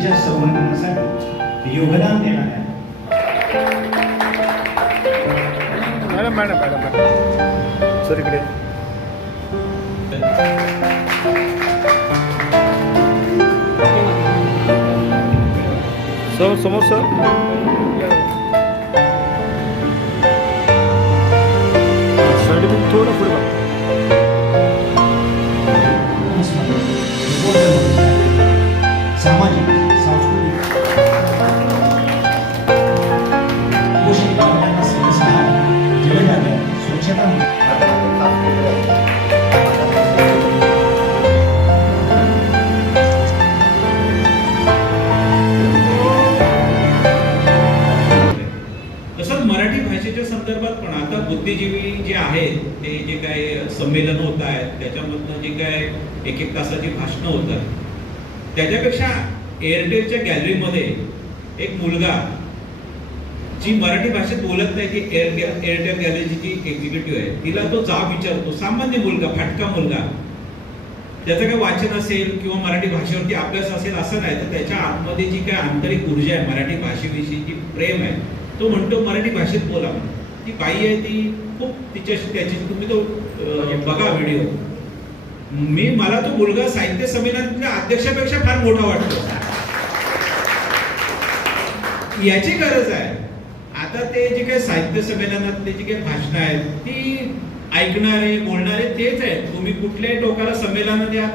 संवर्धनासाठी योगदान देणाऱ्या madam madam madam madam sir sir समोर सर सर्टिफिकेट थोडं पुढे भाषेच्या संदर्भात पण आता बुद्धिजीवी जे आहेत ते जे काय संमेलन होत आहेत त्याच्यामधनं जे काय एक एक तासाची भाषणं होत आहेत त्याच्यापेक्षा एअरटेलच्या गॅलरीमध्ये एक मुलगा जी मराठी भाषेत बोलत नाही ती एअर एअरटेल गॅलरीची जी एक्झिक्युटिव्ह आहे तिला तो जाब विचारतो सामान्य मुलगा फाटका मुलगा त्याचं काय वाचन असेल किंवा मराठी भाषेवरती अभ्यास असेल असं नाही तर त्याच्या आतमध्ये जी काय आंतरिक ऊर्जा आहे मराठी भाषेविषयी जी प्रेम आहे तो म्हणतो मराठी भाषेत बोला. ती बाई आहे ती खूप तिच्याशी त्याची तुम्ही तो बघा व्हिडिओ मी मला तो मुलगा साहित्य संमेलनातल्या अध्यक्षापेक्षा फार मोठा वाटतो. याची गरज आहे. आता ते जे काही साहित्य संमेलनातले जी काही भाषणं आहेत ती ऐकणारे बोलणारे तेच आहेत. तुम्ही कुठल्याही टोकाला संमेलनात या